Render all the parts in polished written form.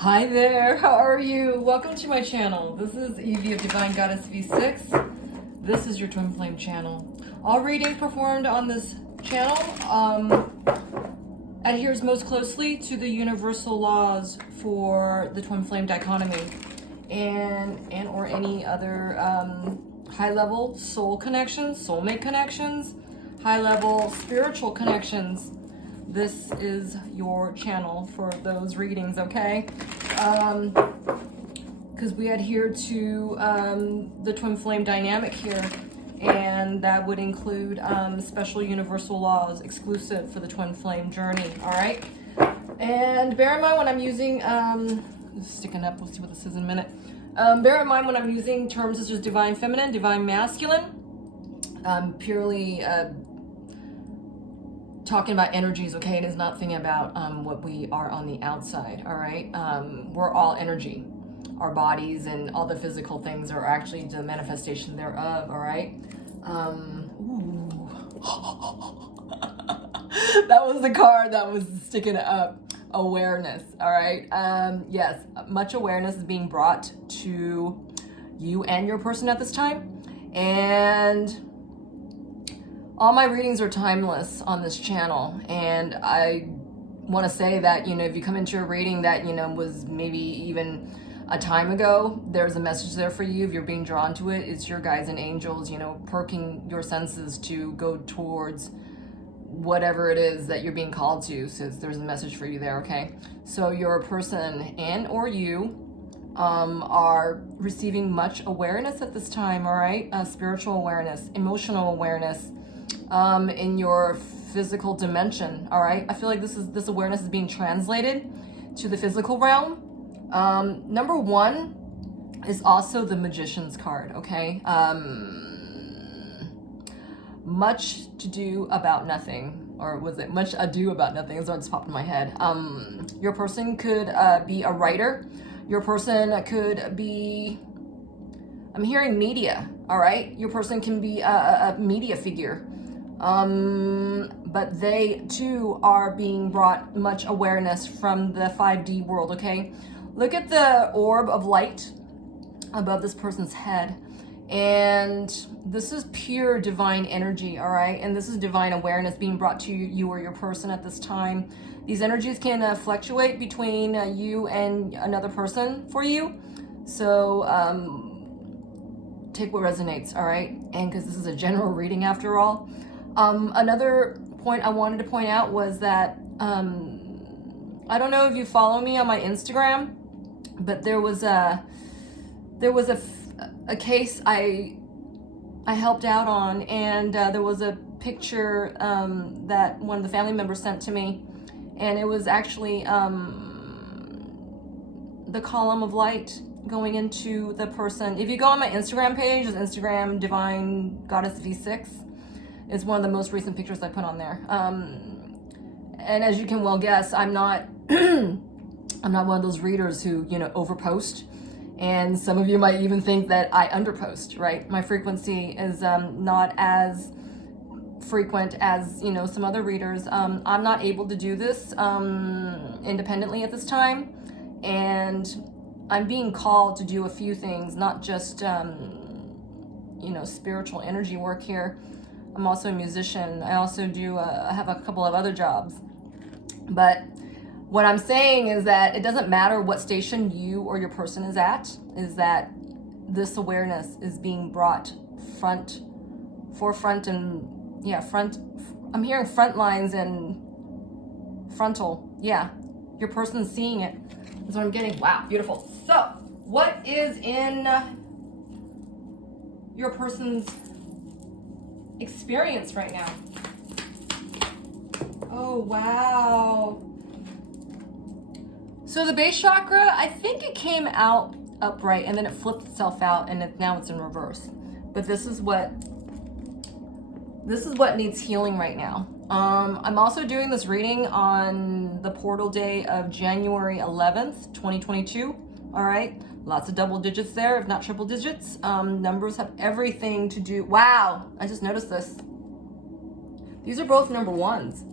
Hi there, how are you? Welcome to my channel. This is Evee of Divine GoddessV6. This is your twin flame channel. All readings performed on this channel adheres most closely to the universal laws for the twin flame dichotomy and or any other high-level soul connections, soulmate connections, high-level spiritual connections. This is your channel for those readings, okay? Because we adhere to the twin flame dynamic here, and that would include special universal laws exclusive for the twin flame journey, all right? And bear in mind when I'm using, sticking up, we'll see what this is in a minute. Bear in mind when I'm using terms such as divine feminine, divine masculine, purely talking about energies, okay? It is not thinking about what we are on the outside, all right? We're all energy. Our bodies and all the physical things are actually the manifestation thereof, all right? Ooh. That was the card that was sticking up. Awareness, all right? Yes, much awareness is being brought to you and your person at this time. And all my readings are timeless on this channel, and I want to say that, if you come into a reading that, was maybe even a time ago, there's a message there for you. If you're being drawn to it, it's your guides and angels, perking your senses to go towards whatever it is that you're being called to, since there's a message for you there, okay? So your person and or you are receiving much awareness at this time, all right? Spiritual awareness, emotional awareness, in your physical dimension, all right? I feel like this awareness is being translated to the physical realm. Number one is also the Magician's card, okay? Much to do about nothing, or was it much ado about nothing? Is what just popped in my head. Your person could be a writer. Your person could be, I'm hearing media, all right? Your person can be a media figure. But they too are being brought much awareness from the 5D world, okay? Look at the orb of light above this person's head. And this is pure divine energy, all right? And this is divine awareness being brought to you or your person at this time. These energies can fluctuate between you and another person for you. So take what resonates, all right? And because this is a general reading after all. Another point I wanted to point out was that, I don't know if you follow me on my Instagram, but there was a case I helped out on, and there was a picture that one of the family members sent to me, and it was actually the column of light going into the person. If you go on my Instagram page, it's Instagram Divine GoddessV6. It's one of the most recent pictures I put on there. And as you can well guess, I'm not I'm not one of those readers who, overpost. And some of you might even think that I underpost, right? My frequency is not as frequent as, some other readers. I'm not able to do this independently at this time. And I'm being called to do a few things, not just, spiritual energy work here. I'm also a musician. I also do have a couple of other jobs. But what I'm saying is that it doesn't matter what station you or your person is at, is that this awareness is being brought forefront and, front. I'm hearing front lines and frontal. Yeah, your person's seeing it. That's what I'm getting. Wow, beautiful. So, what is in your person's experience right now? Oh, wow. So the base chakra, I think it came out upright and then it flipped itself out, and now it's in reverse. But this is what needs healing right now. I'm also doing this reading on the portal day of January 11th, 2022. All right. Lots of double digits there, if not triple digits. Numbers have everything to do. Wow, I just noticed this. These are both number ones.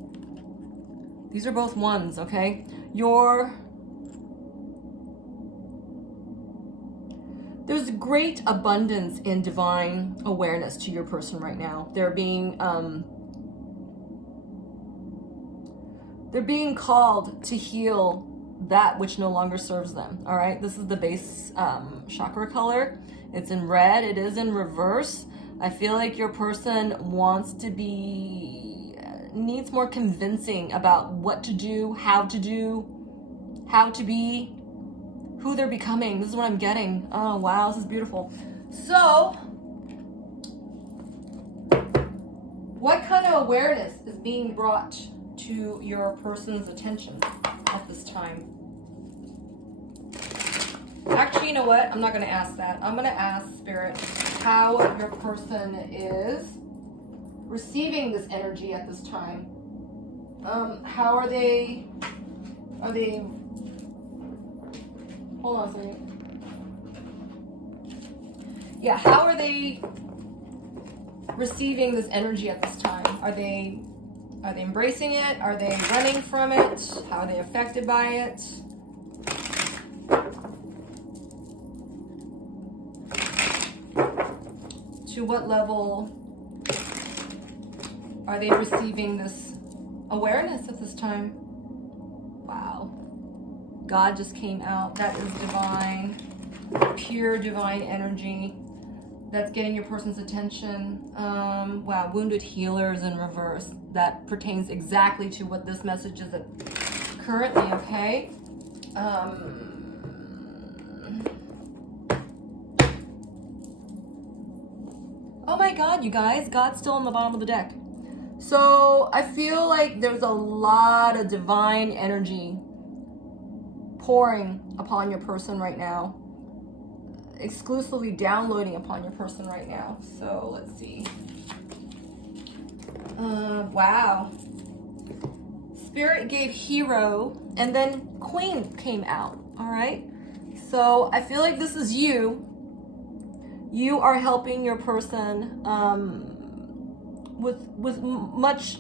These are both ones, okay? Your There's great abundance in divine awareness to your person right now. They're being called to heal that which no longer serves them. All right, this is the base chakra color. It's in red. It is in reverse. I feel like your person needs more convincing about what to do, how to be, who they're becoming. This is what I'm getting. Oh, wow, this is beautiful. So, what kind of awareness is being brought to your person's attention at this time? Actually, you know what? I'm not going to ask that. I'm going to ask Spirit how your person is receiving this energy at this time. How are they, hold on a second. Yeah, how are they receiving this energy at this time? Are they embracing it? Are they running from it? How are they affected by it? To what level are they receiving this awareness at this time? Wow. God just came out. That is divine, pure divine energy that's getting your person's attention. Wow, wounded healers in reverse. That pertains exactly to what this message is currently, okay? Oh my God, you guys, God's still on the bottom of the deck. So I feel like there's a lot of divine energy pouring upon your person right now, exclusively downloading upon your person right now. So let's see. Wow. Spirit gave Hero, and then Queen came out. All right. So I feel like this is you. You are helping your person with much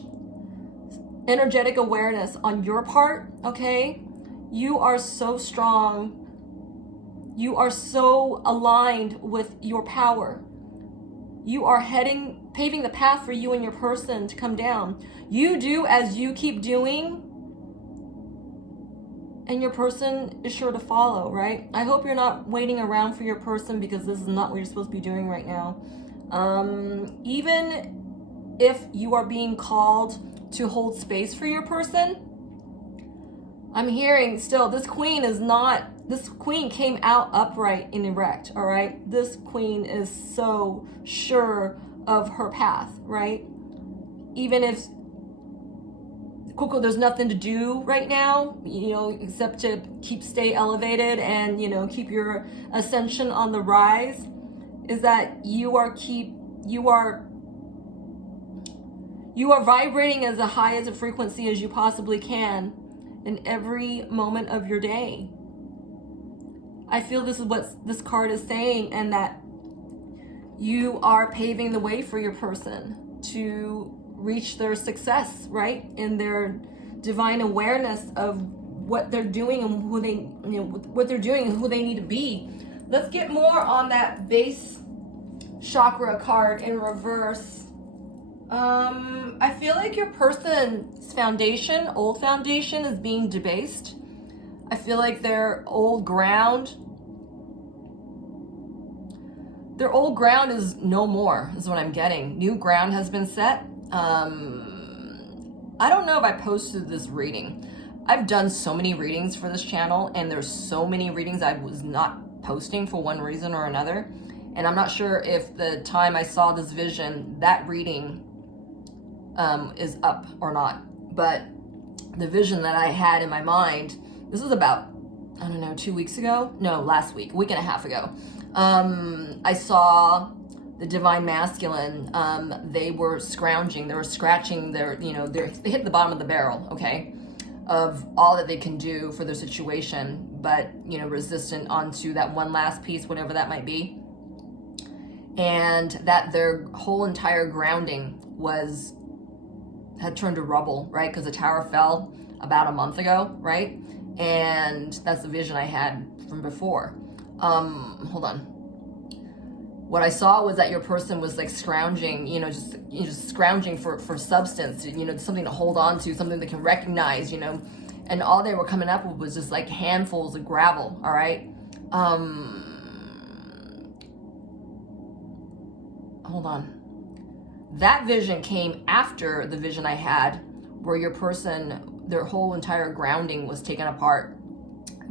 energetic awareness on your part, okay? You are so strong. You are so aligned with your power. You are paving the path for you and your person to come down. You do as you keep doing, and your person is sure to follow, right? I hope you're not waiting around for your person, because this is not what you're supposed to be doing right now. Even if you are being called to hold space for your person, I'm hearing still this queen came out upright and erect, all right? This queen is so sure of her path, right? Even if Coco, there's nothing to do right now, except to stay elevated and, keep your ascension on the rise, is that you are vibrating as high as a frequency as you possibly can in every moment of your day. I feel this is what this card is saying, and that you are paving the way for your person to reach their success, right? In their divine awareness of what they're doing and who they, what they're doing and who they need to be. Let's get more on that base chakra card in reverse. I feel like your person's old foundation is being debased. I feel like their old ground is no more, is what I'm getting. New ground has been set. I don't know if I posted this reading. I've done so many readings for this channel, and there's so many readings I was not posting for one reason or another. And I'm not sure if the time I saw this vision, that reading is up or not. But the vision that I had in my mind, this was about, I don't know, 2 weeks ago? No, last week, a week and a half ago. I saw the divine masculine. They were scrounging, they were scratching they hit the bottom of the barrel, okay, of all that they can do for their situation, but, resistant onto that one last piece, whatever that might be. And that their whole entire grounding had turned to rubble, right? Because the tower fell about a month ago, right? And that's the vision I had from before. Hold on. what I saw was that your person was like scrounging, just scrounging for substance, something to hold on to, something they can recognize, and all they were coming up with was just like handfuls of gravel. All right. Hold on. That vision came after the vision I had where your person, their whole entire grounding was taken apart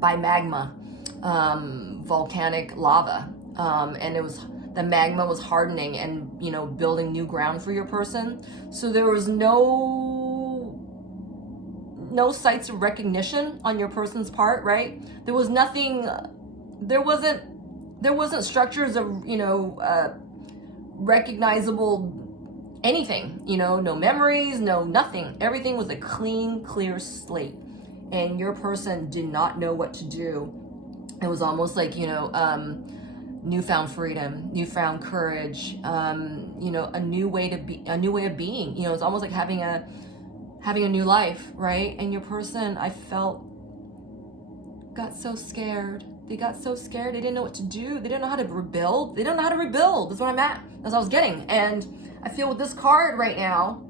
by magma, volcanic lava. And the magma was hardening and, building new ground for your person. So there was no sights of recognition on your person's part, right? There was nothing, there wasn't structures of, recognizable anything, no memories, no nothing. Everything was a clean, clear slate. And your person did not know what to do. It was almost like, newfound freedom, newfound courage, a new way of being. It's almost like having a new life, right? And your person, I felt, got so scared. They got so scared. They didn't know what to do. They didn't know how to rebuild. They don't know how to rebuild. That's what I'm at. That's what I was getting. And I feel with this card right now,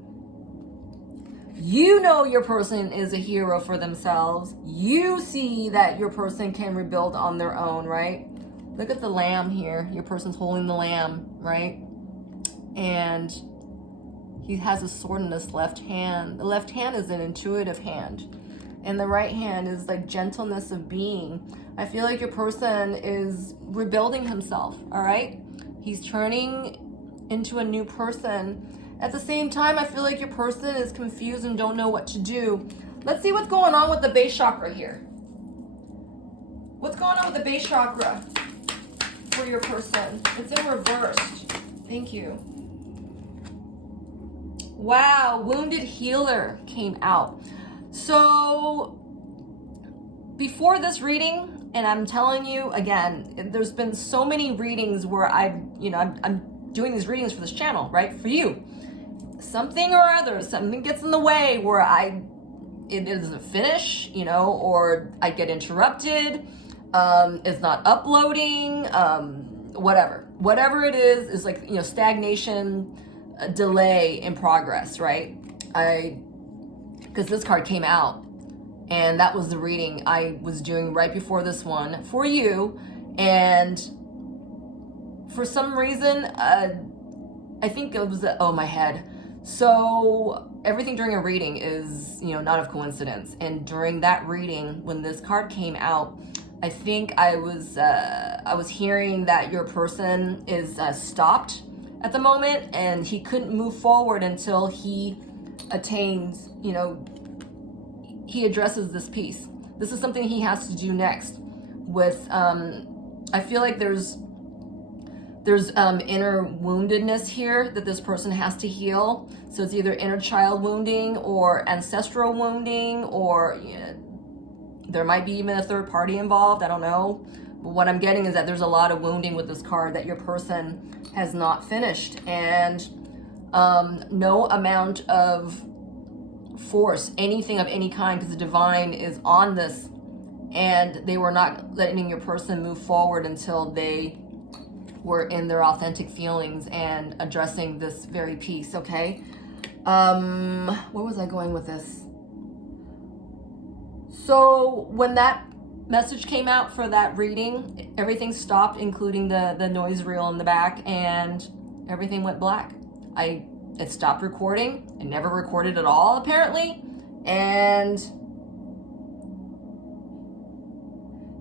your person is a hero for themselves. You see that your person can rebuild on their own, right? Look at the lamb here. Your person's holding the lamb, right? And he has a sword in his left hand. The left hand is an intuitive hand. And the right hand is like gentleness of being. I feel like your person is rebuilding himself, all right? He's turning into a new person. At the same time, I feel like your person is confused and don't know what to do. Let's see what's going on with the base chakra here. What's going on with the base chakra for your person? It's in reverse. Thank you. Wow, wounded healer came out. So before this reading, and I'm telling you again, there's been so many readings where I'm doing these readings for this channel, right? For you. Something or other, something gets in the way where it doesn't finish, or I get interrupted, it's not uploading, whatever it is like, stagnation, delay in progress, right? Because this card came out and that was the reading I was doing right before this one for you. And for some reason, I think it was, my head. So everything during a reading is, not of coincidence. And during that reading, when this card came out, I think I was hearing that your person is stopped at the moment and he couldn't move forward until he attains, he addresses this piece. This is something he has to do next with, I feel like there's inner woundedness here that this person has to heal. So it's either inner child wounding or ancestral wounding, or there might be even a third party involved. I don't know. But what I'm getting is that there's a lot of wounding with this card that your person has not finished. And no amount of force, anything of any kind, because the divine is on this, and they were not letting your person move forward until they were in their authentic feelings and addressing this very piece. Okay, where was I going with this? So when that message came out for that reading, everything stopped, including the noise reel in the back, and everything went black. It stopped recording. It never recorded at all, apparently. And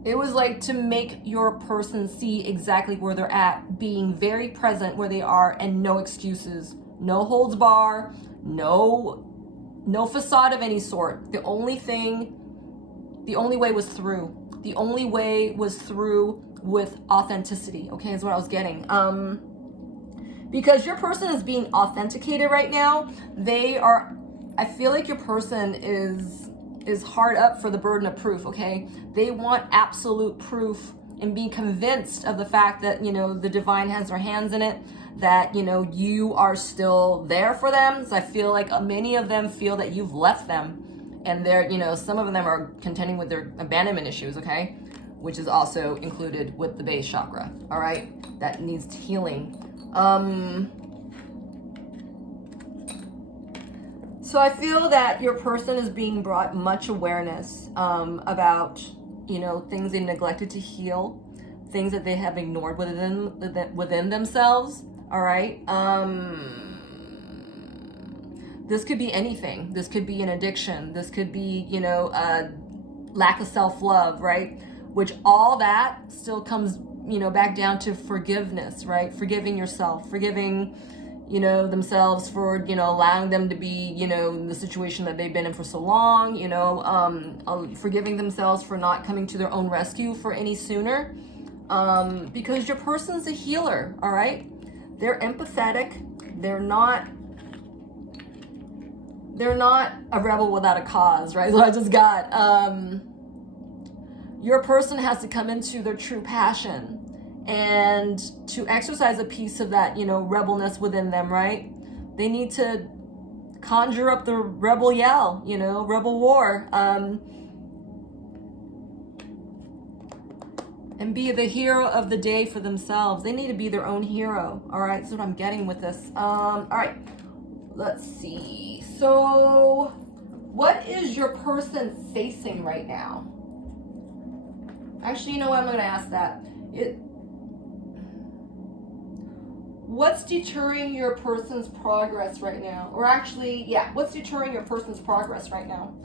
it was like to make your person see exactly where they're at, being very present where they are, and no excuses, no holds bar, no facade of any sort. The only way was through. The only way was through with authenticity. Okay, is what I was getting. Because your person is being authenticated right now. I feel like your person is hard up for the burden of proof, okay? They want absolute proof and be convinced of the fact that, the divine has their hands in it, that, you are still there for them. So I feel like many of them feel that you've left them, and they're, some of them are contending with their abandonment issues, okay? which is also included with the base chakra, all right? That needs healing. So I feel that your person is being brought much awareness about, you know, things they neglected to heal, things that they have ignored within themselves, all right? This could be anything. This could be an addiction. This could be, you know, a lack of self-love, right? Which all that still comes, you know, back down to forgiveness, right? Forgiving yourself, forgiving, you know, themselves for, you know, allowing them to be, you know, in the situation that they've been in for so long, you know, forgiving themselves for not coming to their own rescue for any sooner, because your person's a healer, all right? They're empathetic. They're not a rebel without a cause, right? So I just got, your person has to come into their true passion and to exercise a piece of that, you know, rebelness within them, right? They need to conjure up the rebel yell, you know, rebel war, and be the hero of the day for themselves. They need to be their own hero, all right? That's what I'm getting with this. All right, let's see. So what is your person facing right now? Actually, you know what? I'm going to ask that. What's deterring your person's progress right now? Or actually, yeah, what's deterring your person's progress right now?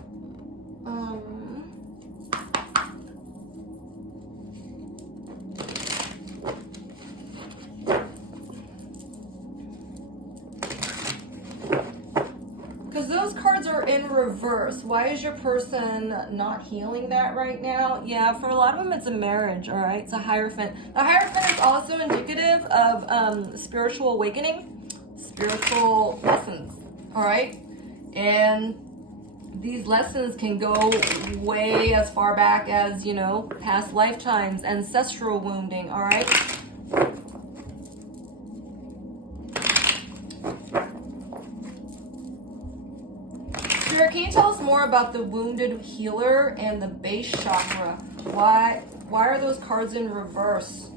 Because those cards are in reverse. Why is your person not healing that right now? Yeah, for a lot of them, it's a marriage, all right? It's a Hierophant. The Hierophant is also indicative of spiritual awakening, spiritual lessons, all right? And these lessons can go way as far back as, you know, past lifetimes, ancestral wounding, all right? Spirit, can you tell us more about the wounded healer and the base chakra? Why are those cards in reverse?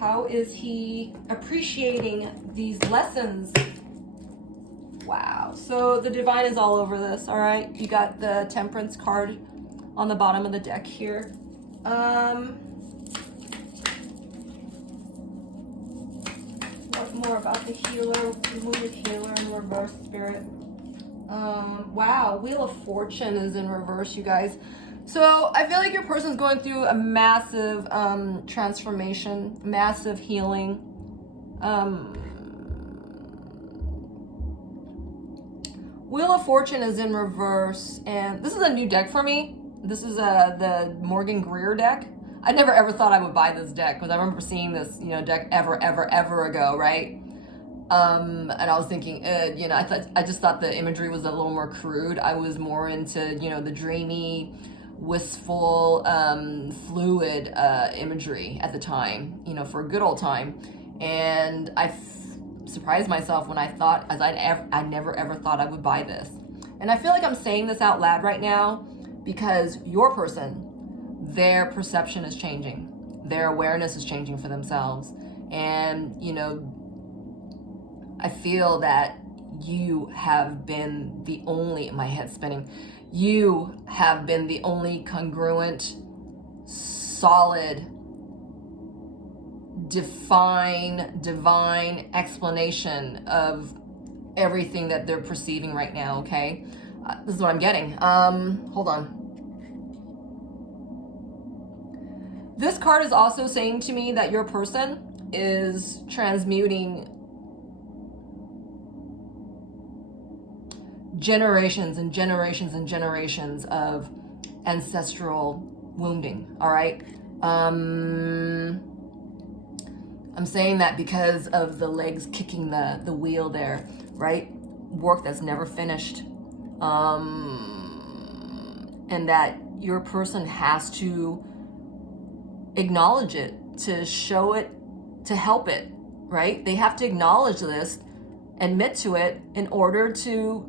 How is he appreciating these lessons? Wow. So the divine is all over this, all right? You got the Temperance card on the bottom of the deck here. What more about the healer, the wounded healer in reverse, Spirit? Wow, Wheel of Fortune is in reverse, you guys. So I feel like your person's going through a massive transformation, massive healing. Wheel of Fortune is in reverse, and this is a new deck for me. This is the Morgan Greer deck. I never ever thought I would buy this deck because I remember seeing this, you know, deck ever ago, right? And I was thinking, you know, I just thought the imagery was a little more crude. I was more into, you know, the dreamy, wistful, fluid imagery at the time, you know, for a good old time. And I surprised myself when I thought, as I never ever thought I would buy this. And I feel like I'm saying this out loud right now because your person, their perception is changing. Their awareness is changing for themselves. And, you know, I feel that you have been the only, my head's spinning, you have been the only congruent, solid, divine explanation of everything that they're perceiving right now, okay? This is what I'm getting. Hold on. This card is also saying to me that your person is transmuting generations and generations and generations of ancestral wounding, all right? I'm saying that because of the legs kicking the wheel there, right? Work that's never finished. And that your person has to acknowledge it, to show it, to help it, right? They have to acknowledge this, admit to it in order to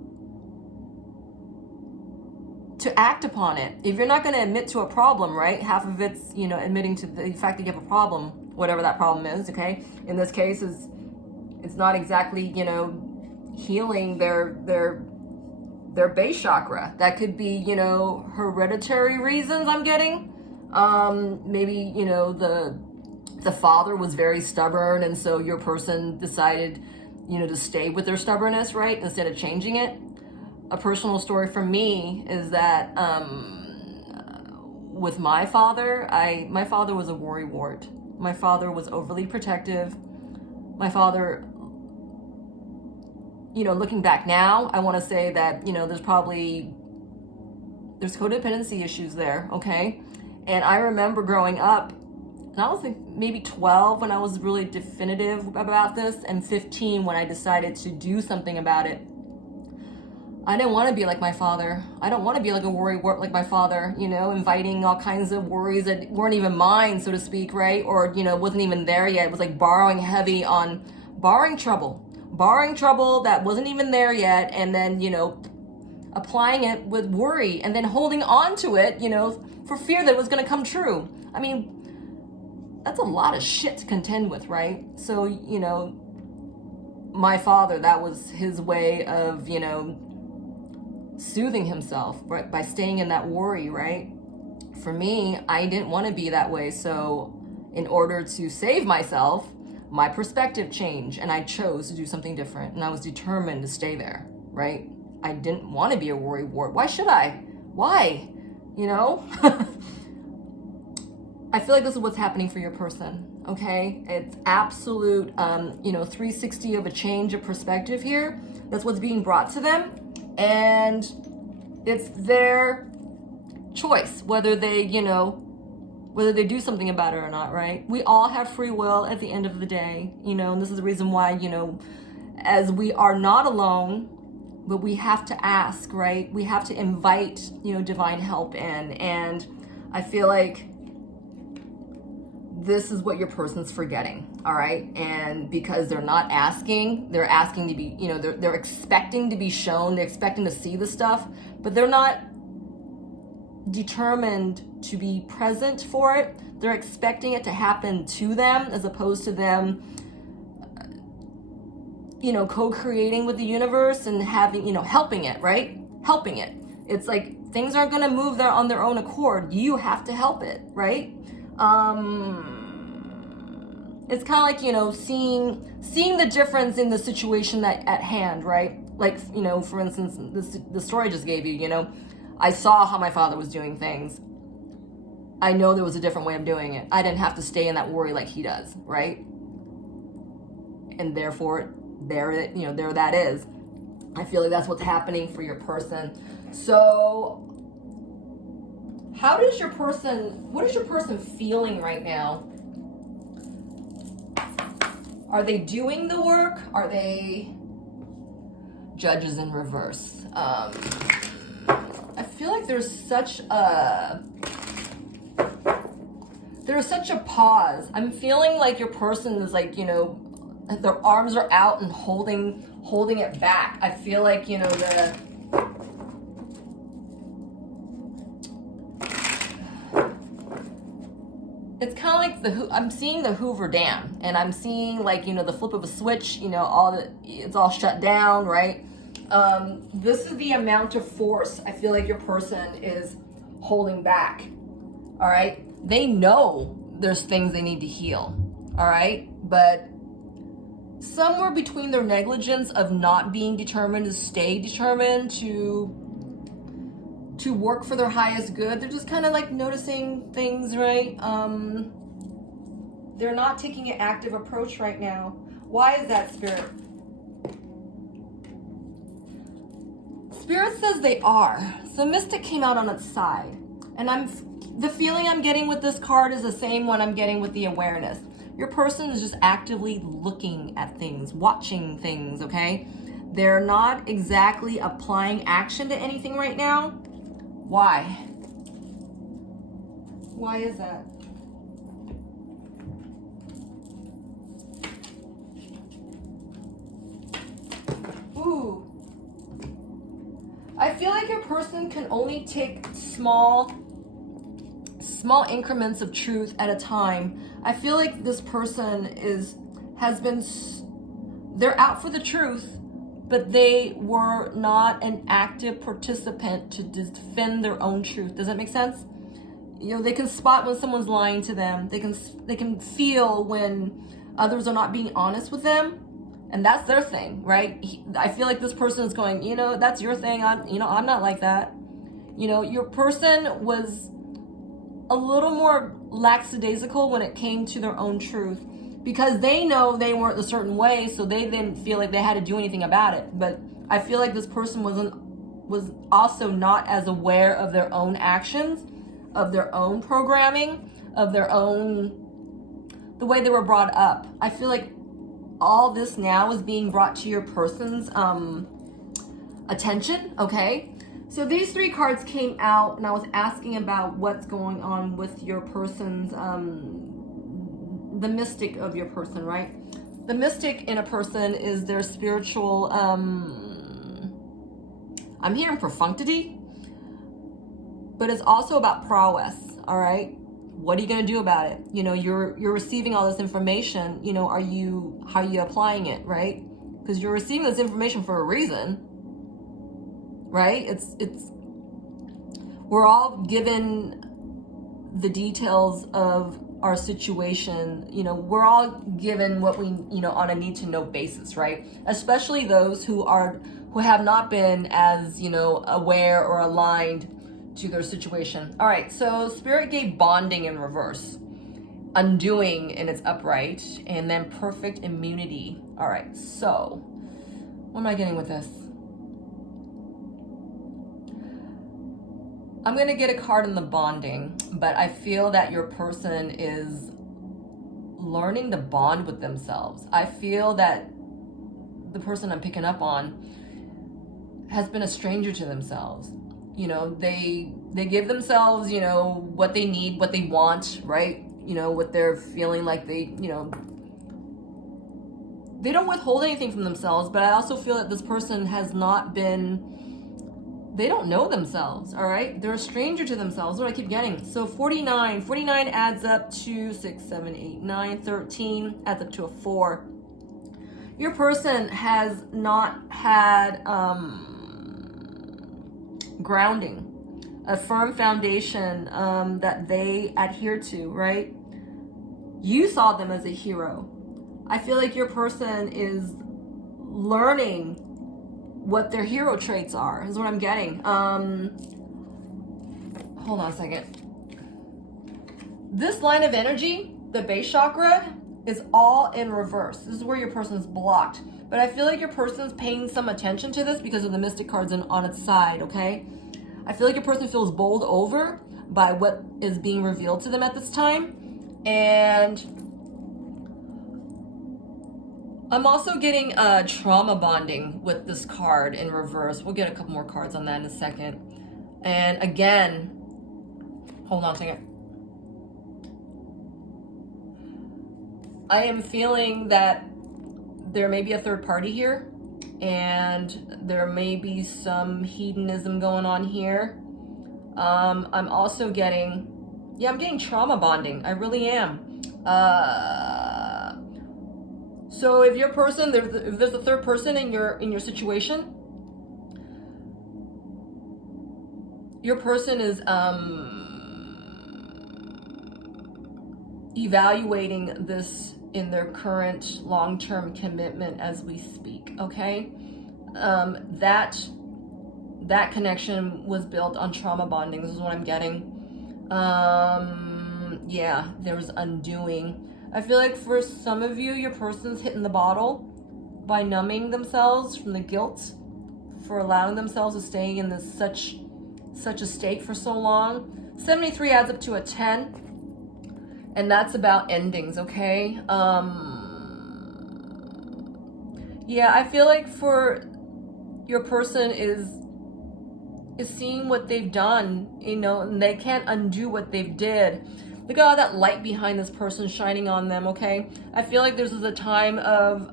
to act upon it. If you're not going to admit to a problem, right? Half of it's, you know, admitting to the fact that you have a problem, whatever that problem is, okay? In this case, it's not exactly, you know, healing their base chakra. That could be, you know, hereditary reasons I'm getting. Maybe, you know, the father was very stubborn, and so your person decided, you know, to stay with their stubbornness, right? Instead of changing it. A personal story for me is that with my father, my father was a worrywart. My father was overly protective. My father, you know, looking back now, I want to say that, you know, there's codependency issues there, okay? And I remember growing up, and I was like maybe 12 when I was really definitive about this, and 15 when I decided to do something about it. I didn't want to be like my father. I don't want to be like a worrywart like my father, you know, inviting all kinds of worries that weren't even mine, so to speak, right? Or, you know, wasn't even there yet. It was like borrowing heavy on borrowing trouble that wasn't even there yet, and then, you know, applying it with worry and then holding on to it, you know, for fear that it was going to come true. I mean, that's a lot of shit to contend with, right? So, you know, my father, that was his way of, you know, soothing himself, right, by staying in that worry, right? For me, I didn't want to be that way, so in order to save myself, my perspective changed, and I chose to do something different, and I was determined to stay there, right? I didn't want to be a worrywart. Why should I? Why? You know? I feel like this is what's happening for your person, okay? It's absolute, you know, 360 of a change of perspective here. That's what's being brought to them. And it's their choice whether they, you know, whether they do something about it or not, right? We all have free will at the end of the day, you know, and this is the reason why, you know, as we are not alone, but we have to ask, right? We have to invite, you know, divine help in. And I feel like this is what your person's forgetting, all right? And because they're not asking, they're asking to be, you know, they're expecting to be shown, they're expecting to see the stuff, but they're not determined to be present for it. They're expecting it to happen to them as opposed to them, you know, co-creating with the universe and having, you know, helping it, right? Helping it. It's like things aren't going to move there on their own accord. You have to help it, right? It's kind of like, you know, seeing the difference in the situation that at hand, right? Like, you know, for instance, the story I just gave you, you know, I saw how my father was doing things. I know there was a different way of doing it. I didn't have to stay in that worry like he does, right? And therefore, there that is. I feel like that's what's happening for your person. So, what is your person feeling right now? Are they doing the work? Are they Judges in reverse? I feel like there's such a pause. I'm feeling like your person is like, you know, their arms are out and holding it back. I feel like, you know, it's kind of like I'm seeing the Hoover Dam, and I'm seeing, like, you know, the flip of a switch, you know, it's all shut down, right? This is the amount of force I feel like your person is holding back, all right? They know there's things they need to heal, all right? But somewhere between their negligence of not being determined to stay determined to work for their highest good, they're just kind of like noticing things, right? They're not taking an active approach right now. Why is that, Spirit? Spirit says they are. So Mystic came out on its side. And the feeling I'm getting with this card is the same one I'm getting with the awareness. Your person is just actively looking at things, watching things, okay? They're not exactly applying action to anything right now. Why? Why is that? Ooh. I feel like your person can only take small increments of truth at a time. I feel like this person they're out for the truth, but they were not an active participant to defend their own truth. Does that make sense? You know, they can spot when someone's lying to them. They can feel when others are not being honest with them, and that's their thing, right? I feel like this person is going, you know, that's your thing. I'm not like that. You know, your person was a little more lackadaisical when it came to their own truth, because they know they weren't a certain way, so they didn't feel like they had to do anything about it. But I feel like this person was also not as aware of their own actions, of their own programming, of the way they were brought up. I feel like all this now is being brought to your person's attention, okay? So these 3 cards came out, and I was asking about what's going on with your person's, the mystic of your person, right? The mystic in a person is their spiritual, I'm hearing profundity, but it's also about prowess, all right? What are you going to do about it? You know, you're receiving all this information, you know, how are you applying it, right? Because you're receiving this information for a reason, right? We're all given the details of our situation. You know, we're all given what we, you know, on a need to know basis, right? Especially those who have not been as, you know, aware or aligned to their situation. All right, so Spirit gave bonding in reverse, undoing in its upright, and then perfect immunity. All right, so what am I getting with this? I'm going to get a card in the bonding, but I feel that your person is learning to bond with themselves. I feel that the person I'm picking up on has been a stranger to themselves. You know, they give themselves, you know, what they need, what they want, right? You know, what they're feeling like they, you know, they don't withhold anything from themselves, but I also feel that this person has not been, they don't know themselves, all right? They're a stranger to themselves. What do I keep getting? So 49 adds up to 6, 7, 8, 9, 13, adds up to a 4. Your person has not had grounding, a firm foundation that they adhere to, right? You saw them as a hero. I feel like your person is learning what their hero traits are, is what I'm getting. Hold on a second. This line of energy, the base chakra, is all in reverse. This is where your person's blocked. But I feel like your person's paying some attention to this because of the mystic cards on its side, okay? I feel like your person feels bowled over by what is being revealed to them at this time. And I'm also getting trauma bonding with this card in reverse. We'll get a couple more cards on that in a second. And again, hold on a second. I am feeling that there may be a third party here, and there may be some hedonism going on here. I'm also getting, I'm getting trauma bonding. I really am. So if your person, if there's a third person in your situation, your person is evaluating this in their current long-term commitment as we speak, okay? That connection was built on trauma bonding. This is what I'm getting. Yeah, there's undoing. I feel like for some of you, your person's hitting the bottle by numbing themselves from the guilt for allowing themselves to stay in this such a state for so long. 73 adds up to a 10, and that's about endings, okay? Yeah, I feel like for your person is seeing what they've done, you know, and they can't undo what they've did. Look at all that light behind this person shining on them, okay? I feel like this is a time of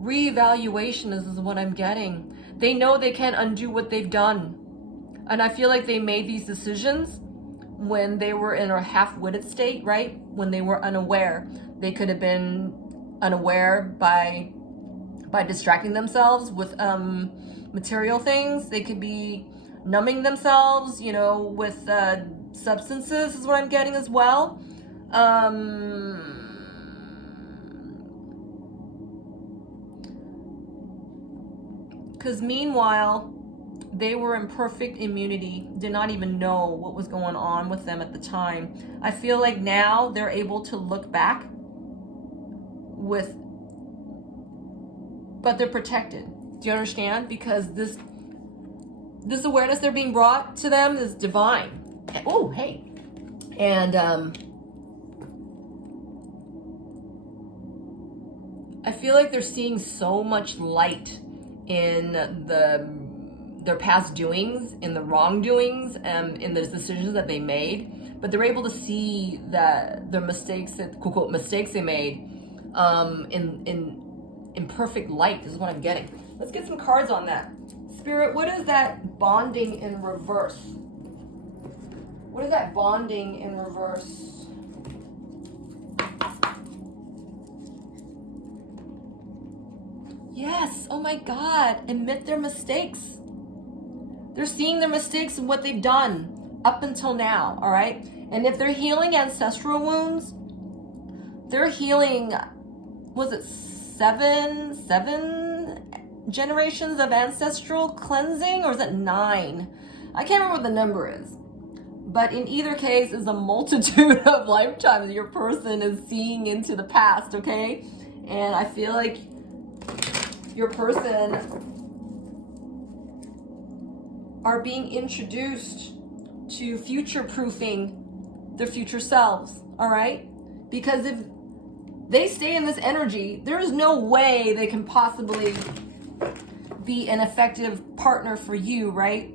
reevaluation. This is what I'm getting. They know they can't undo what they've done. And I feel like they made these decisions when they were in a half-witted state, right? When they were unaware. They could have been unaware by distracting themselves with material things. They could be numbing themselves, you know, with substances is what I'm getting as well. Because meanwhile, they were in perfect immunity, did not even know what was going on with them at the time. I feel like now they're able to look back but they're protected. Do you understand? Because this awareness they're being brought to them is divine. Oh, hey. And I feel like they're seeing so much light in their past doings, in the wrongdoings, in the decisions that they made. But they're able to see that their mistakes, that quote unquote mistakes they made, in perfect light is what I'm getting. Let's get some cards on that. Spirit, what is that bonding in reverse? What is that bonding in reverse? Yes, oh my God, admit their mistakes. They're seeing their mistakes and what they've done up until now, all right? And if they're healing ancestral wounds, they're healing, was it seven generations of ancestral cleansing, or is it 9? I can't remember what the number is. But in either case, is a multitude of lifetimes your person is seeing into the past, okay? And I feel like your person are being introduced to future-proofing their future selves, all right? Because if they stay in this energy, there is no way they can possibly be an effective partner for you, right?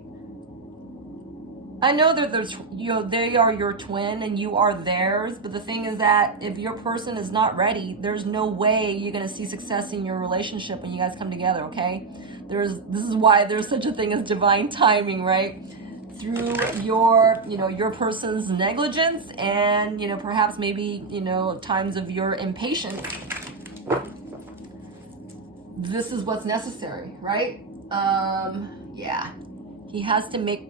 I know that there's, you know, they are your twin and you are theirs, but the thing is that if your person is not ready, there's no way you're going to see success in your relationship when you guys come together, okay? This is why there's such a thing as divine timing, right? Through your, you know, your person's negligence and, you know, perhaps maybe, you know, times of your impatience. This is what's necessary, right? Yeah. He has to make,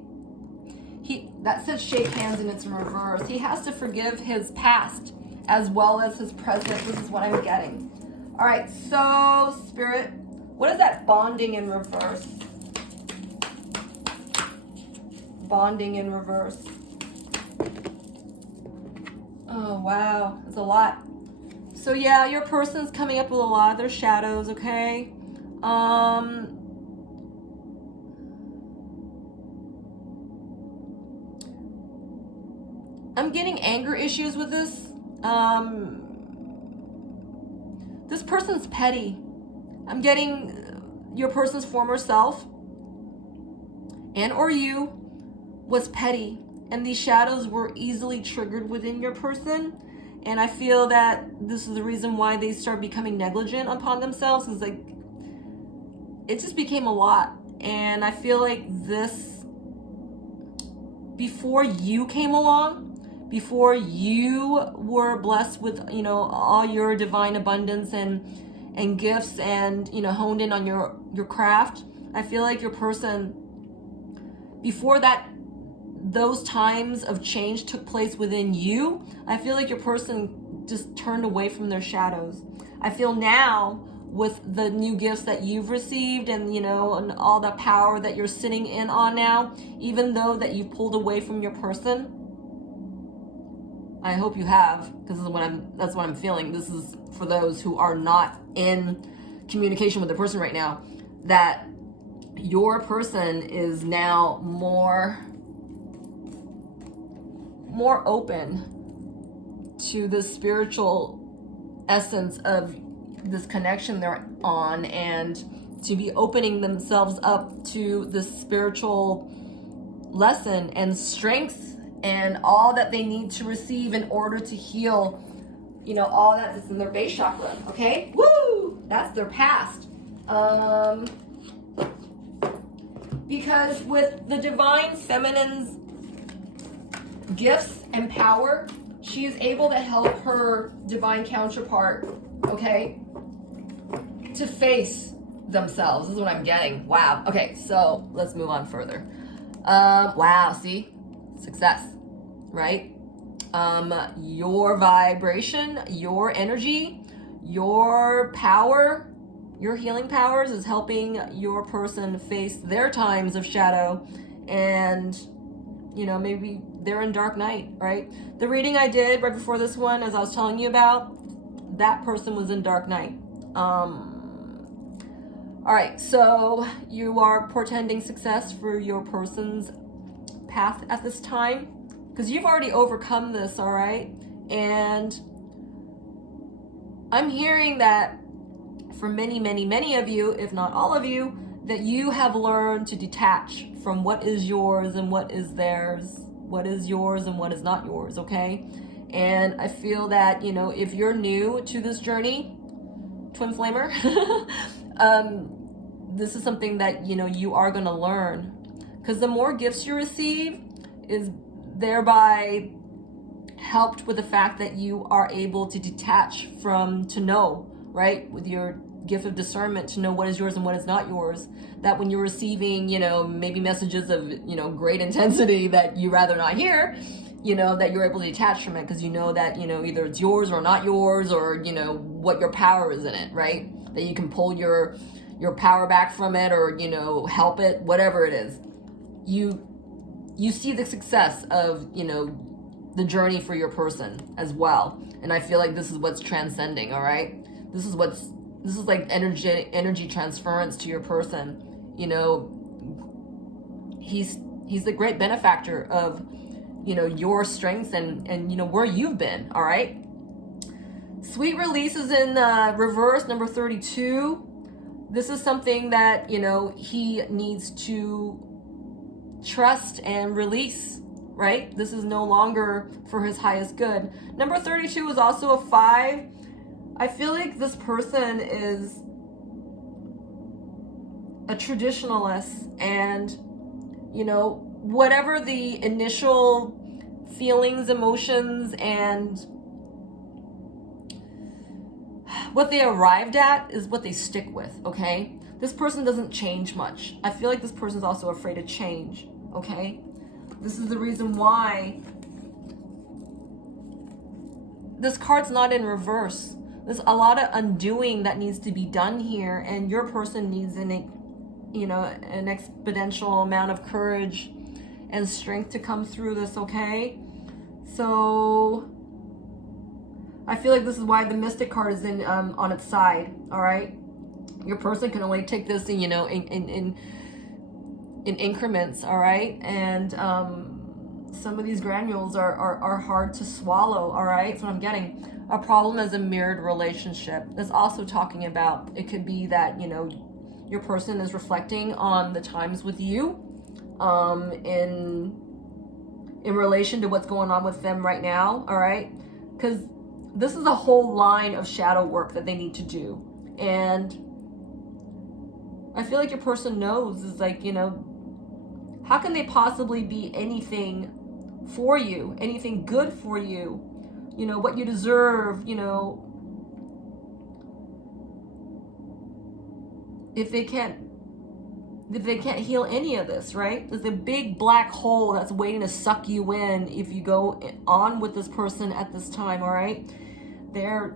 that says shake hands and it's in reverse. He has to forgive his past as well as his present. This is what I'm getting. All right, so Spirit, what is that bonding in reverse? Bonding in reverse. Oh, wow. It's a lot. So yeah, your person's coming up with a lot of their shadows, okay? I'm getting anger issues with this. This person's petty. I'm getting your person's former self and or you was petty, and these shadows were easily triggered within your person. And I feel that this is the reason why they start becoming negligent upon themselves, is like it just became a lot. And I feel like this, before you came along, before you were blessed with, you know, all your divine abundance and gifts and, you know, honed in on your craft, I feel like your person, before that, those times of change took place within you, I feel like your person just turned away from their shadows. I feel now with the new gifts that you've received and, you know, and all the power that you're sitting in on now, even though that you pulled away from your person, I hope you have, because that's what I'm feeling. This is for those who are not in communication with the person right now, that your person is now more open to the spiritual essence of this connection they're on, and to be opening themselves up to the spiritual lesson and strengths and all that they need to receive in order to heal, you know, all that is in their base chakra, okay? Woo! That's their past. Because with the divine feminine's gifts and power, she is able to help her divine counterpart, okay, to face themselves. This is what I'm getting. Wow. Okay, so let's move on further. Wow, see? Success, right? Your vibration, your energy, your power, your healing powers is helping your person face their times of shadow, and you know, maybe they're in dark night, right? The reading I did right before this one, as I was telling you about, that person was in dark night. All right, so you are portending success for your person's path at this time, because you've already overcome this, all right? And I'm hearing that for many, many, many of you, if not all of you, that you have learned to detach from what is yours and what is theirs, what is yours and what is not yours, okay? And I feel that, you know, if you're new to this journey, twin flamer, this is something that, you know, you are going to learn, because the more gifts you receive is thereby helped with the fact that you are able to detach from, to know, right, with your gift of discernment, to know what is yours and what is not yours, that when you're receiving, you know, maybe messages of, you know, great intensity that you rather not hear, you know, that you're able to detach from it, because you know that, you know, either it's yours or not yours, or, you know, what your power is in it, right? That you can pull your power back from it, or, you know, help it, whatever it is. You see the success of, you know, the journey for your person as well. And I feel like this is what's transcending, all right? This is like energy transference to your person. You know, he's the great benefactor of, you know, your strengths and you know, where you've been, all right? Sweet release is in reverse, number 32. This is something that, you know, he needs to trust and release, right? This is no longer for his highest good. Number 32 is also a 5. I feel like this person is a traditionalist, and, you know, whatever the initial feelings, emotions, and what they arrived at is what they stick with, okay? This person doesn't change much. I feel like this person is also afraid of change, okay? This is the reason why this card's not in reverse. There's a lot of undoing that needs to be done here, and your person needs an exponential amount of courage and strength to come through this, okay? So I feel like this is why the Mystic card is in on its side, all right? Your person can only take this in, you know, in increments, all right? And some of these granules are hard to swallow, all right? That's what I'm getting. A problem is a mirrored relationship. That's also talking about, it could be that, you know, your person is reflecting on the times with you in relation to what's going on with them right now, all right? Because this is a whole line of shadow work that they need to do. And I feel like your person knows, is like, you know, how can they possibly be anything for you, anything good for you, you know, what you deserve, you know, if they can't heal any of this, right? There's a big black hole that's waiting to suck you in if you go on with this person at this time, all right? They're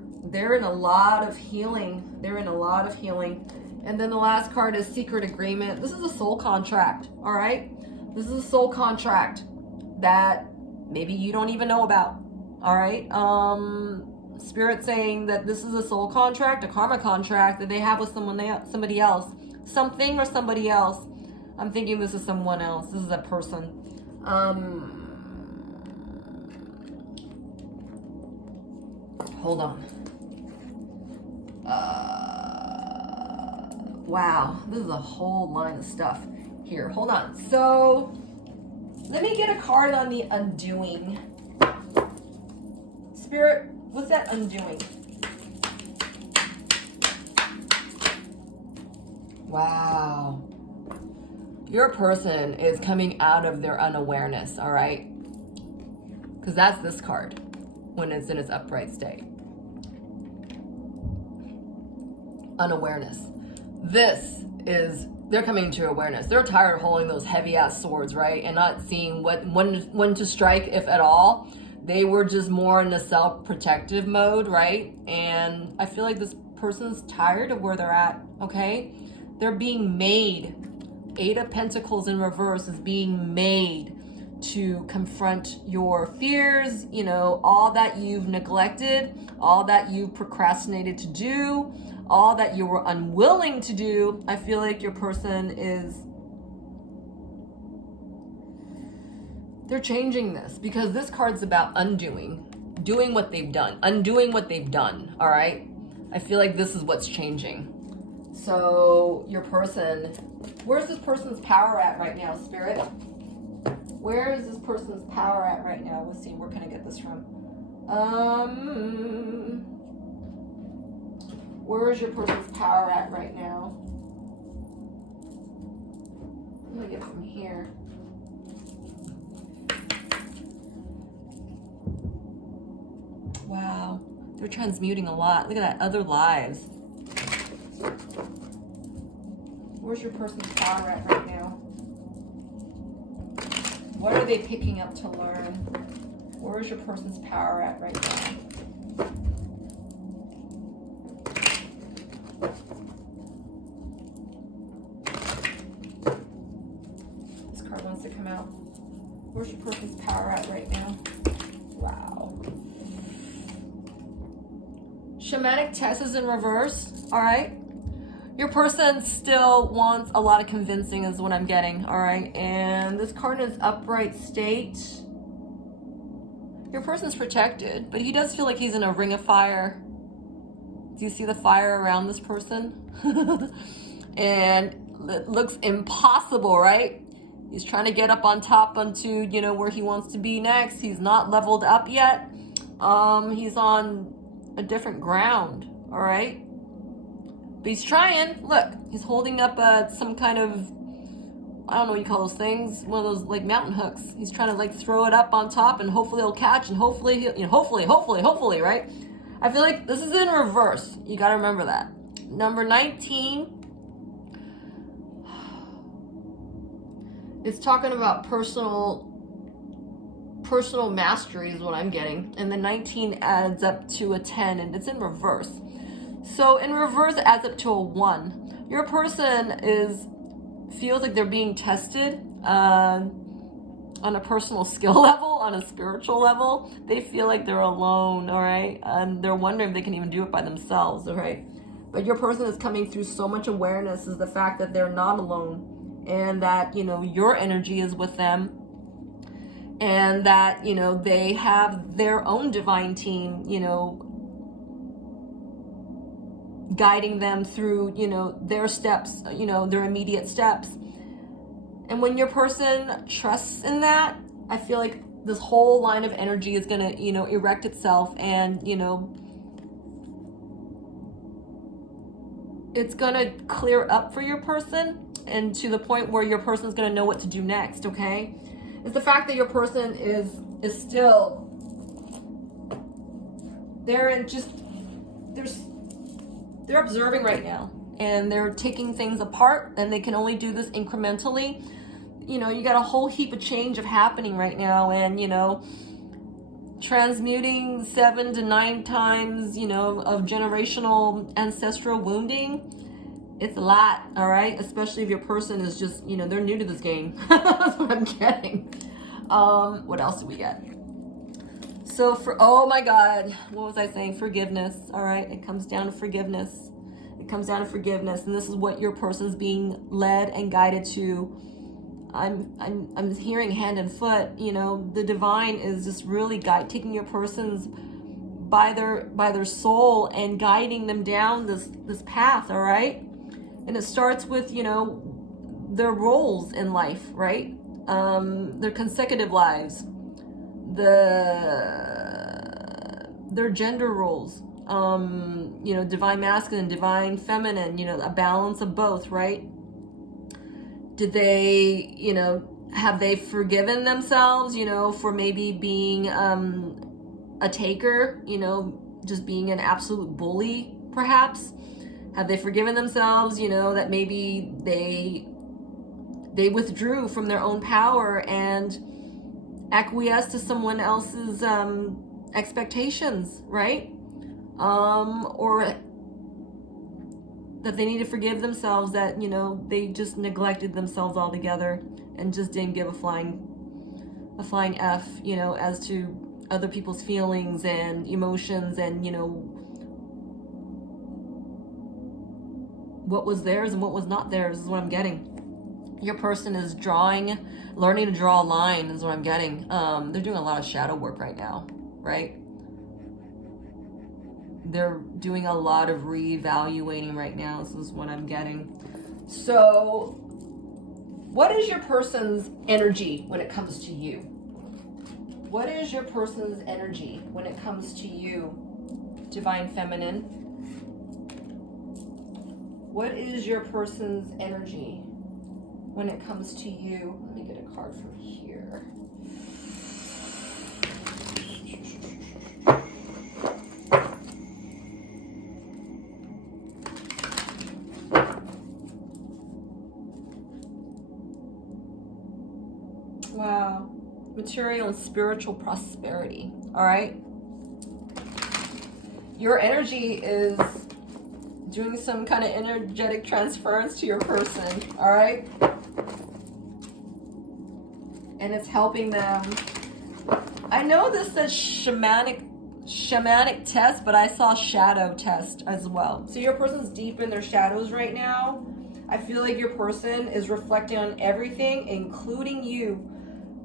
in a lot of healing. They're in a lot of healing. And then the last card is Secret Agreement. This is a soul contract, all right? This is a soul contract that maybe you don't even know about, all right? Spirit saying that this is a soul contract, a karma contract that they have with somebody else. Something or somebody else. I'm thinking this is someone else. This is a person. Hold on. Wow, this is a whole line of stuff here. Hold on. So let me get a card on the undoing. Spirit, what's that undoing? Wow. Your person is coming out of their unawareness, all right? Because that's this card when it's in its upright state. Unawareness. This is, they're coming to awareness. They're tired of holding those heavy ass swords, right? And not seeing when to strike, if at all. They were just more in the self-protective mode, right? And I feel like this person's tired of where they're at, okay? They're being made. Eight of Pentacles in reverse is being made to confront your fears, you know, all that you've neglected, all that you procrastinated to do, all that you were unwilling to do. I feel like your person is, they're changing this because this card's about undoing, doing what they've done, undoing what they've done, all right? I feel like this is what's changing. So your person, where's this person's power at right now, Spirit? Where is this person's power at right now? Let's see, where can I get this from? Where is your person's power at right now? Let me get from here. Wow, they're transmuting a lot. Look at that, other lives. Where's your person's power at right now? What are they picking up to learn? Where's your person's power at right now? This card wants to come out. Where's your person's power at right now? Wow. Shamanic test is in reverse, all right? Your person still wants a lot of convincing is what I'm getting, all right? And this card is upright state. Your person's protected, but he does feel like he's in a ring of fire. Do you see the fire around this person? And it looks impossible, right? He's trying to get up on top onto, you know, where he wants to be next. He's not leveled up yet. He's on a different ground, all right? But he's trying. Look, he's holding up some kind of, I don't know what you call those things, one of those like mountain hooks. He's trying to like throw it up on top, and hopefully it'll catch, and hopefully he'll, you know, hopefully, right? I feel like this is in reverse. You got to remember that. Number 19 is talking about personal mastery is what I'm getting, and the 19 adds up to a 10, and it's in reverse. So in reverse, it adds up to a 1. Your person feels like they're being tested on a personal skill level, on a spiritual level. They feel like they're alone, all right? They're wondering if they can even do it by themselves, all right? But your person is coming through so much awareness is the fact that they're not alone, and that, you know, your energy is with them, and that, you know, they have their own divine team, you know, guiding them through, you know, their steps, you know, their immediate steps. And when your person trusts in that, I feel like this whole line of energy is going to, you know, erect itself, and, you know, it's going to clear up for your person, and to the point where your person's going to know what to do next, okay? It's the fact that your person is still, they're observing right now, and they're taking things apart, and they can only do this incrementally. You know, you got a whole heap of change happening right now, and, you know, transmuting 7 to 9 times, you know, of generational ancestral wounding. It's a lot, all right? Especially if your person is just, you know, they're new to this game. That's what I'm getting. What else do we get? So oh my God, what was I saying? Forgiveness, all right? It comes down to forgiveness. It comes down to forgiveness, and this is what your person's being led and guided to. I'm hearing hand and foot. You know, the divine is just really taking your person's by their soul and guiding them down this path, all right? And it starts with, you know, their roles in life, right? Their consecutive lives, their gender roles, you know, divine masculine, divine feminine, you know, a balance of both, right? Did they, you know, have they forgiven themselves, you know, for maybe being a taker, you know, just being an absolute bully, perhaps? Have they forgiven themselves, you know, that maybe they withdrew from their own power and acquiesced to someone else's expectations, right? Or that they need to forgive themselves, that, you know, they just neglected themselves altogether and just didn't give a flying F, you know, as to other people's feelings and emotions, and, you know, what was theirs and what was not theirs is what I'm getting. Your person is learning to draw a line is what I'm getting. They're doing a lot of shadow work right now, right? They're doing a lot of reevaluating right now. This is what I'm getting. So, what is your person's energy when it comes to you? What is your person's energy when it comes to you, Divine Feminine? What is your person's energy when it comes to you? Let me get a card from here. Wow. Material and spiritual prosperity. All right. Your energy is doing some kind of energetic transference to your person. All right. And it's helping them. I know this says shamanic test, but I saw shadow test as well. So your person's deep in their shadows right now. I feel like your person is reflecting on everything, including you.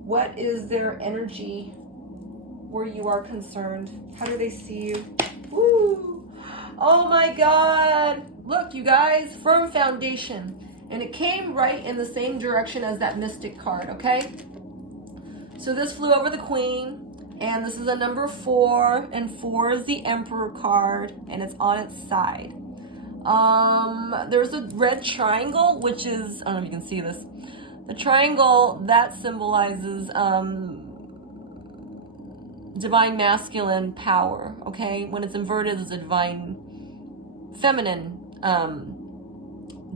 What is their energy where you are concerned? How do they see you? Woo! Oh my God. Look, you guys, firm foundation. And it came right in the same direction as that mystic card, okay? So this flew over the Queen, and this is a number 4, and 4 is the Emperor card, and it's on its side. There's a red triangle, which is, I don't know if you can see this. The triangle, that symbolizes divine masculine power, okay? When it's inverted, it's a divine feminine,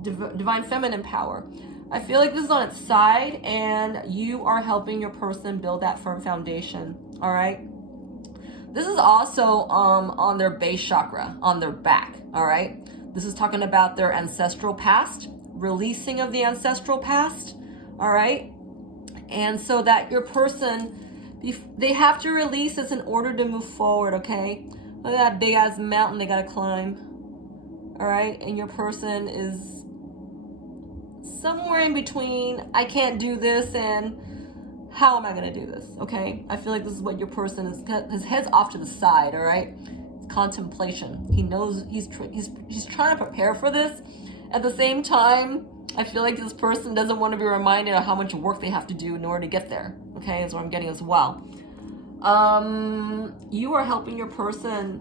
divine feminine power. I feel like this is on its side, and you are helping your person build that firm foundation, all right? This is also on their base chakra, on their back, all right? This is talking about their ancestral past, releasing of the ancestral past, all right? And so that your person, they have to release this in order to move forward, okay? Look at that big ass mountain they gotta climb, all right? And your person is somewhere in between, I can't do this, and how am I gonna do this, okay? I feel like this is what your person is, his head's off to the side, all right? It's contemplation. He knows he's trying to prepare for this. At the same time, I feel like this person doesn't want to be reminded of how much work they have to do in order to get there, okay? That's what I'm getting as well. You are helping your person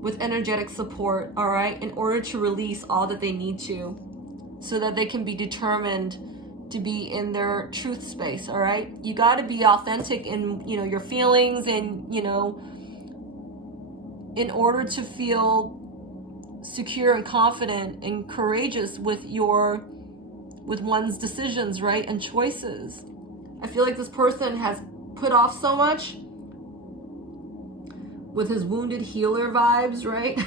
with energetic support, all right, in order to release all that they need to, so that they can be determined to be in their truth space, all right? You got to be authentic in, you know, your feelings, and, you know, in order to feel secure and confident and courageous with one's decisions, right, and choices. I feel like this person has put off so much with his wounded healer vibes, right?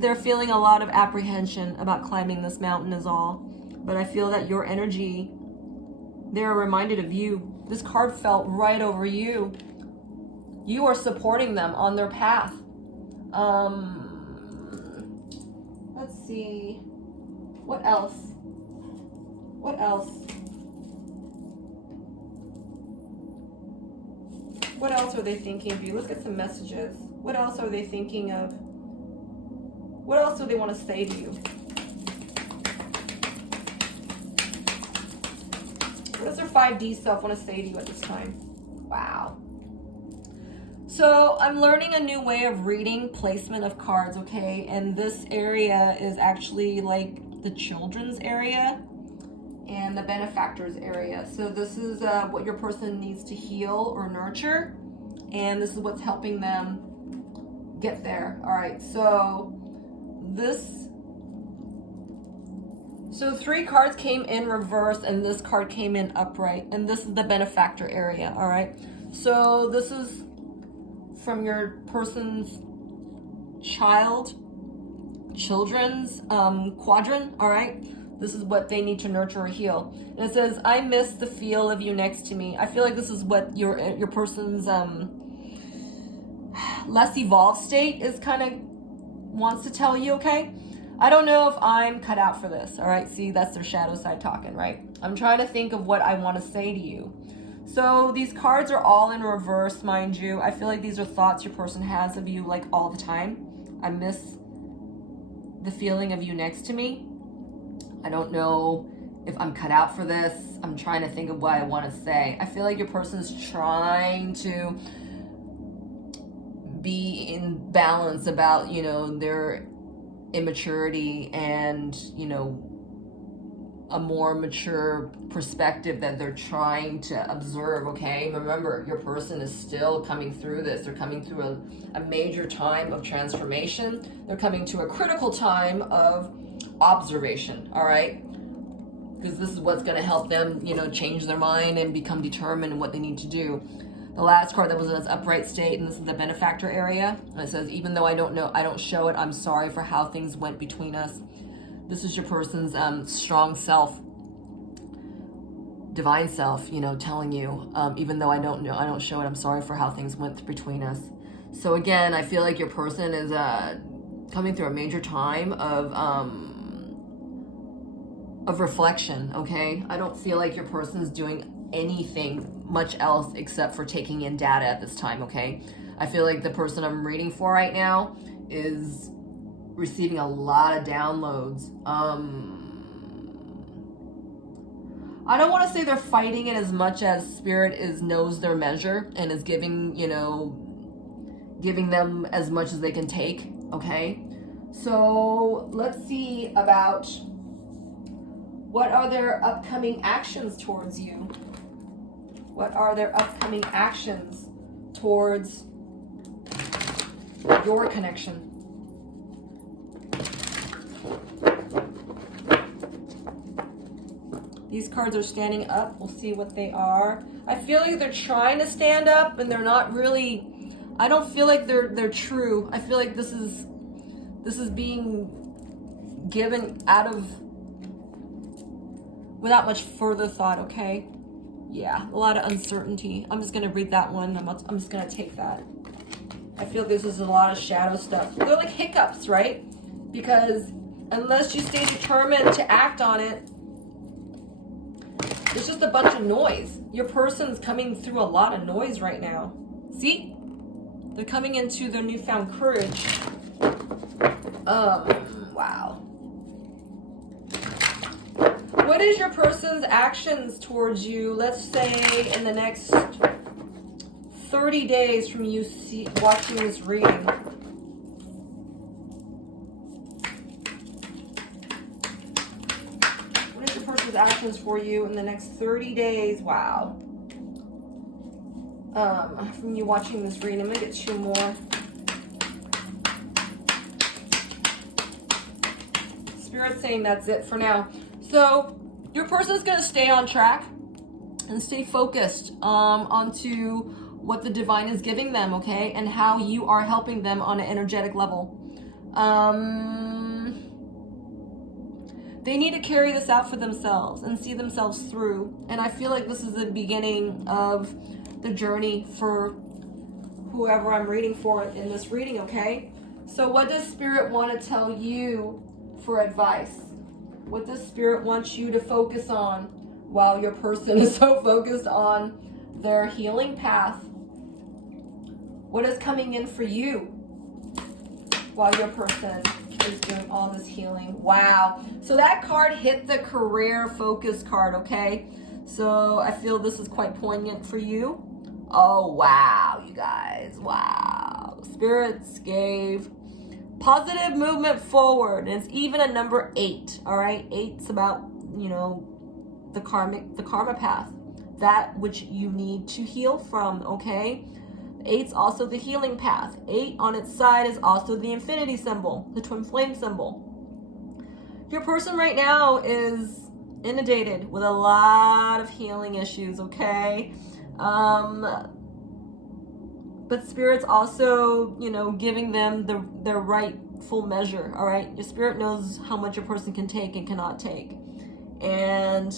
They're feeling a lot of apprehension about climbing this mountain is all. But I feel that your energy, they're reminded of you. This card felt right over you. You are supporting them on their path. Let's see. What else? What else? What else are they thinking of you? Let's get some messages. What else are they thinking of? What else do they want to say to you? What does their 5D self want to say to you at this time? Wow. So I'm learning a new way of reading placement of cards, okay? And this area is actually like the children's area and the benefactors area. So this is what your person needs to heal or nurture, and this is what's helping them get there. All right, so three cards came in reverse and this card came in upright, and this is the benefactor area. All right, so this is from your person's children's quadrant. All right, this is what they need to nurture or heal. And it says, I miss the feel of you next to me. I feel like this is what your person's less evolved state is kind of wants to tell you, okay? I don't know if I'm cut out for this. All right, see, that's their shadow side talking, right? I'm trying to think of what I want to say to you. So these cards are all in reverse, mind you. I feel like these are thoughts your person has of you like all the time. I miss the feeling of you next to me. I don't know if I'm cut out for this. I'm trying to think of what I want to say. I feel like your person's trying to be in balance about, you know, their immaturity and, you know, a more mature perspective that they're trying to observe, okay? Remember, your person is still coming through this. They're coming through a major time of transformation. They're coming to a critical time of observation, all right? Because this is what's going to help them, you know, change their mind and become determined in what they need to do. The last card that was in its upright state, and this is the benefactor area. And it says, even though I don't show it, I'm sorry for how things went between us. This is your person's strong self, divine self, you know, telling you, even though I don't show it, I'm sorry for how things went between us. So again, I feel like your person is coming through a major time of reflection, okay? I don't feel like your person's doing anything much else except for taking in data at this time, okay? I feel like the person I'm reading for right now is receiving a lot of downloads. I don't want to say they're fighting it as much as Spirit knows their measure and is giving them as much as they can take, okay? So let's see about what are their upcoming actions towards you. What are their upcoming actions towards your connection? These cards are standing up. We'll see what they are. I feel like they're trying to stand up and they're not really. I don't feel like they're true. I feel like this is being given out of without much further thought, okay? Yeah, a lot of uncertainty. I'm just gonna read that one. I'm just gonna take that. I feel this is a lot of shadow stuff. They're like hiccups, right? Because unless you stay determined to act on it, it's just a bunch of noise. Your person's coming through a lot of noise right now. See? They're coming into their newfound courage. Wow. What is your person's actions towards you, let's say in the next 30 days from you watching this reading? What is your person's actions for you in the next 30 days? Wow. From you watching this reading, I'm gonna get two more. Spirit's saying that's it for now. So your person is going to stay on track and stay focused onto what the divine is giving them, okay? And how you are helping them on an energetic level. They need to carry this out for themselves and see themselves through. And I feel like this is the beginning of the journey for whoever I'm reading for in this reading, okay? So what does Spirit want to tell you for advice? What does Spirit want you to focus on while your person is so focused on their healing path? What is coming in for you while your person is doing all this healing? Wow. So that card hit the career focus card, okay? So I feel this is quite poignant for you. Oh, wow, you guys. Wow. Spirits gave positive movement forward. And it's even a number 8. All right. 8's about, you know, the karma path. That which you need to heal from. Okay. 8's also the healing path. 8 on its side is also the infinity symbol, the twin flame symbol. Your person right now is inundated with a lot of healing issues, okay? But Spirit's also, you know, giving them their rightful measure, all right? Your Spirit knows how much a person can take and cannot take. And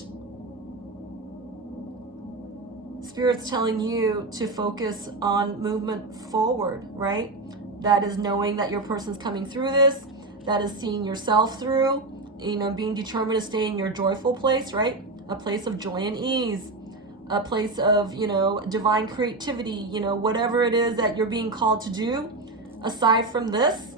Spirit's telling you to focus on movement forward, right? That is knowing that your person's coming through this. That is seeing yourself through, you know, being determined to stay in your joyful place, right? A place of joy and ease, a place of, you know, divine creativity, you know, whatever it is that you're being called to do. Aside from this,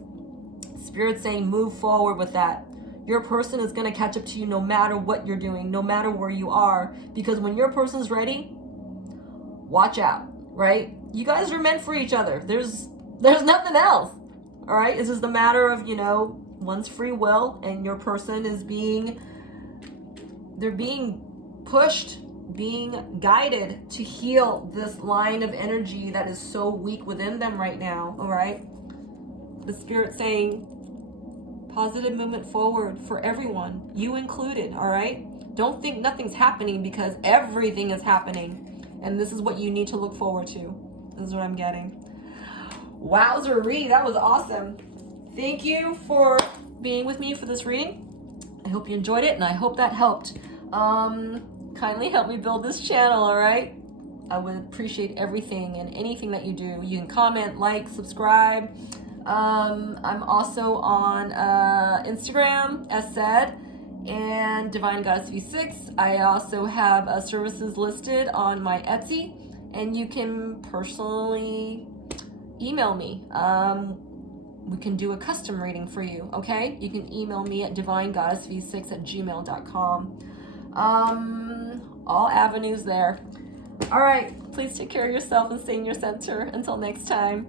Spirit's saying move forward with that. Your person is going to catch up to you no matter what you're doing, no matter where you are. Because when your person's ready, watch out, right? You guys are meant for each other. There's nothing else, all right? It's just a matter of, you know, one's free will, and your person is they're being pushed, being guided to heal this line of energy that is so weak within them right now, all right? The Spirit saying positive movement forward for everyone, you included, all right? Don't think nothing's happening, because everything is happening. And this is what you need to look forward to. This is what I'm getting. Wowzer read, that was awesome. Thank you for being with me for this reading. I hope you enjoyed it, and I hope that helped. Kindly help me build this channel, all right? I would appreciate everything and anything that you do. You can comment, like, subscribe. I'm also on Instagram, as said, and Divine GoddessV6. I also have services listed on my Etsy, and you can personally email me. We can do a custom reading for you, okay? You can email me at divinegoddessv6@gmail.com. All avenues there. All right, please take care of yourself and stay in your center. Until next time.